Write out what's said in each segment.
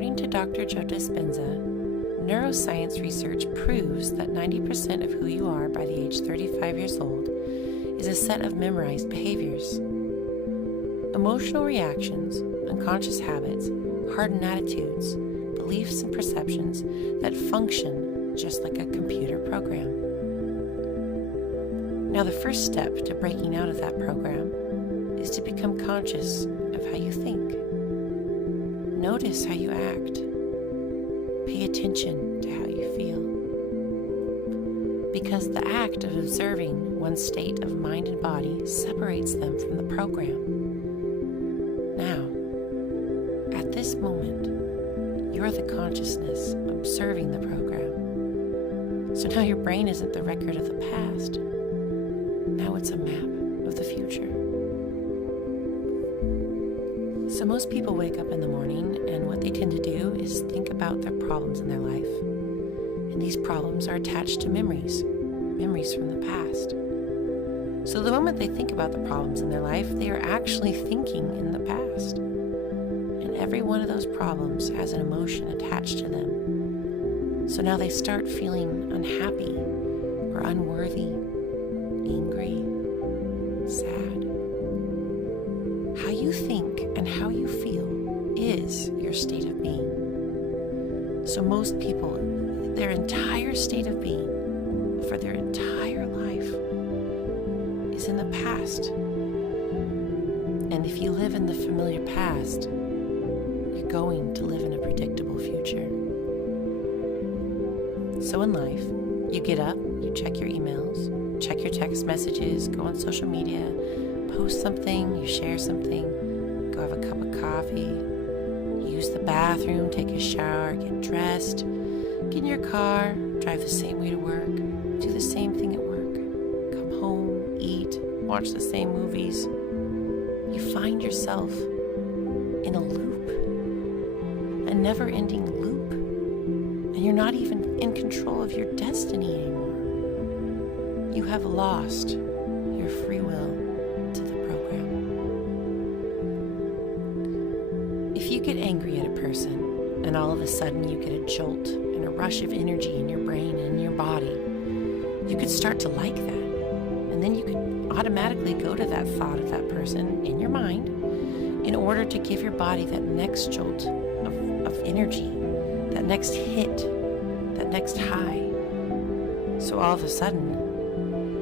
According to Dr. Joe Dispenza, neuroscience research proves that 90% of who you are by the age 35 years old is a set of memorized behaviors. Emotional reactions, unconscious habits, hardened attitudes, beliefs and perceptions that function just like a computer program. Now, the first step to breaking out of that program is to become conscious of how you think. Notice how you act. Pay attention to how you feel. Because the act of observing one's state of mind and body separates them from the program. Now, at this moment, you're the consciousness observing the program. So now your brain isn't the record of the past. Now it's a map of the future. So most people wake up in the morning, and what they tend to do is think about their problems in their life. And these problems are attached to memories from the past. So the moment they think about the problems in their life, they are actually thinking in the past. And every one of those problems has an emotion attached to them. So now they start feeling unhappy or unworthy, angry, sad. How you think and how you feel is your state of being. So most people, their entire state of being for their entire life is in the past. And if you live in the familiar past, you're going to live in a predictable future. So in life, you get up, you check your emails, check your text messages, go on social media, post something, you share something, go have a cup of coffee, use the bathroom, take a shower, get dressed, get in your car, drive the same way to work, do the same thing at work, come home, eat, watch the same movies. You find yourself in a loop, a never-ending loop, and you're not even in control of your destiny anymore. You have lost your free will to the program. If you get angry at a person and all of a sudden you get a jolt and a rush of energy in your brain and in your body, you could start to like that. And then you could automatically go to that thought of that person in your mind in order to give your body that next jolt of energy, that next hit, that next high. So all of a sudden,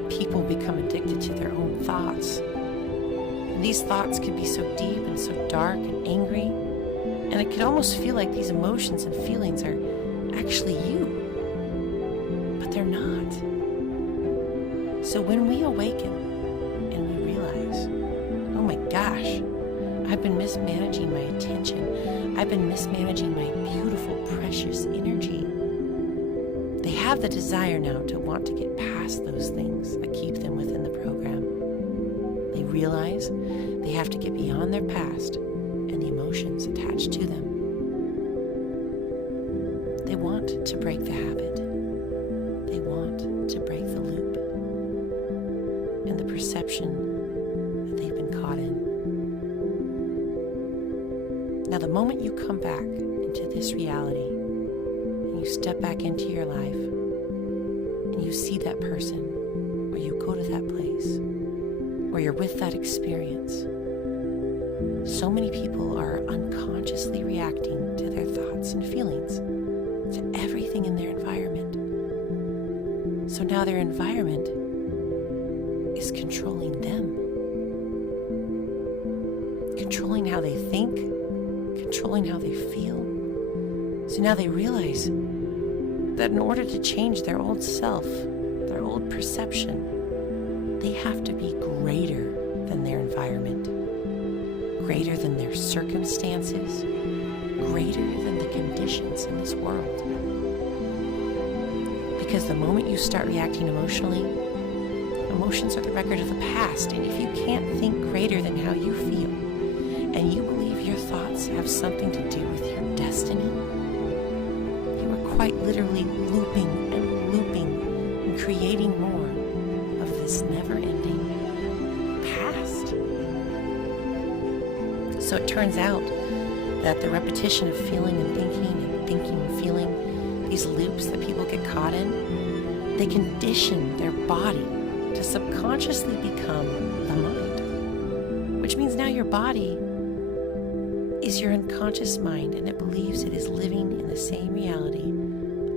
people become addicted to their own thoughts. And these thoughts can be so deep and so dark and angry, and it can almost feel like these emotions and feelings are actually you, but they're not. So when we awaken and we realize, oh my gosh, I've been mismanaging my attention, I've been mismanaging my beautiful, precious energy. They have the desire now to want to get past those things that keep them within the program. They realize they have to get beyond their past and the emotions attached to them. They want to break the habit. They want to break the loop and the perception that they've been caught in. Now, the moment you come back into this reality, you step back into your life and you see that person, or you go to that place, or you're with that experience. So many people are unconsciously reacting to their thoughts and feelings, to everything in their environment. So now their environment is controlling them, controlling how they think, controlling how they feel. So now they realize that in order to change their old self, their old perception, they have to be greater than their environment, greater than their circumstances, greater than the conditions in this world. Because the moment you start reacting emotionally, emotions are the record of the past, and if you can't think greater than how you feel, and you believe your thoughts have something to do with your destiny, quite literally looping and creating more of this never-ending past. So it turns out that the repetition of feeling and thinking and feeling, these loops that people get caught in, they condition their body to subconsciously become the mind. Which means now your body is your unconscious mind, and it believes it is living in the same reality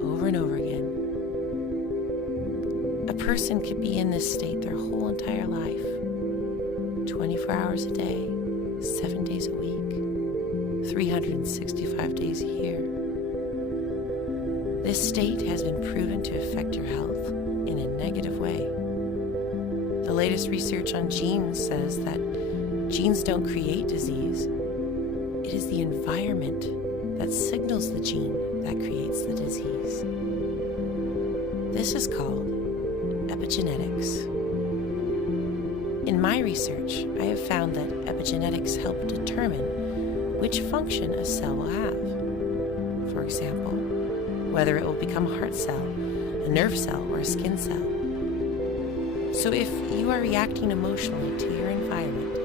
over and over again. A person could be in this state their whole entire life, 24 hours a day, 7 days a week, 365 days a year. This state has been proven to affect your health in a negative way. The latest research on genes says that genes don't create disease. It is the environment that signals the gene that creates the disease. This is called epigenetics. In my research, I have found that epigenetics help determine which function a cell will have. For example, whether it will become a heart cell, a nerve cell, or a skin cell. So if you are reacting emotionally to your environment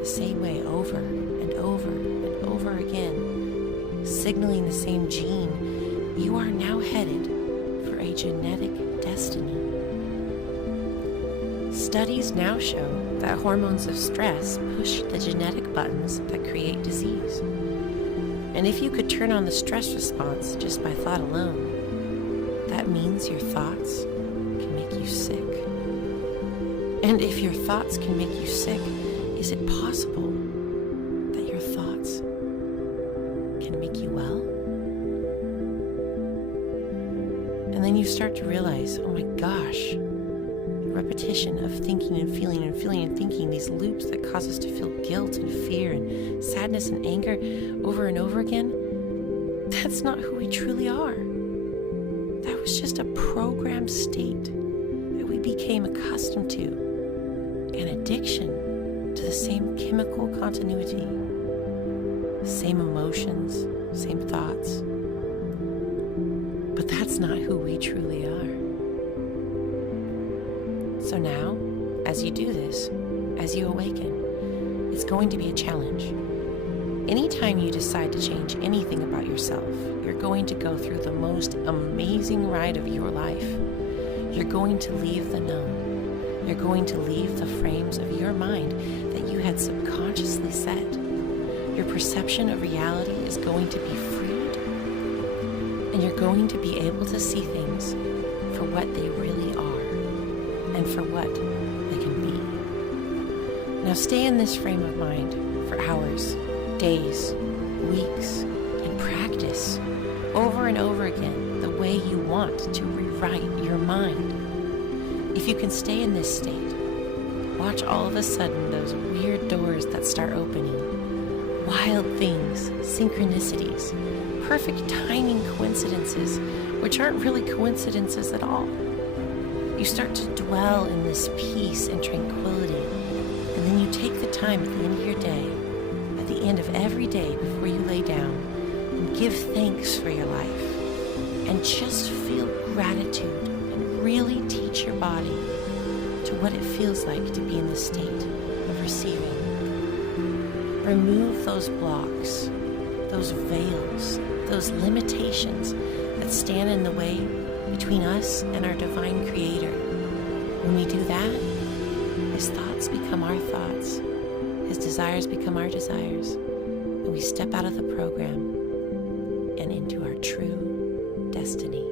the same way over and over and over again, signaling the same gene, you are now headed for a genetic destiny. Studies now show that hormones of stress push the genetic buttons that create disease. And if you could turn on the stress response just by thought alone, that means your thoughts can make you sick. And if your thoughts can make you sick, is it possible that your thoughts can make you well? And then you start to realize, oh my gosh, the repetition of thinking and feeling and feeling and thinking, these loops that cause us to feel guilt and fear and sadness and anger over and over again, that's not who we truly are. That was just a programmed state that we became accustomed to. An addiction to the same chemical continuity, same emotions, same thoughts. But that's not who we truly are. So now, as you do this, as you awaken, it's going to be a challenge. Anytime you decide to change anything about yourself, you're going to go through the most amazing ride of your life. You're going to leave the known. You're going to leave the frames of your mind that you had subconsciously set. Your perception of reality is going to be freed, and you're going to be able to see things for what they really are and for what they can be. Now stay in this frame of mind for hours, days, weeks, and practice over and over again the way you want to rewrite your mind. If you can stay in this state, watch all of a sudden those weird doors that start opening, wild things, synchronicities, perfect timing coincidences, which aren't really coincidences at all. You start to dwell in this peace and tranquility, and then you take the time at the end of your day, at the end of every day before you lay down, and give thanks for your life, and just feel gratitude. Really teach your body to what it feels like to be in the state of receiving. Remove those blocks, those veils, those limitations that stand in the way between us and our divine creator. When we do that, his thoughts become our thoughts, his desires become our desires, and we step out of the program and into our true destiny.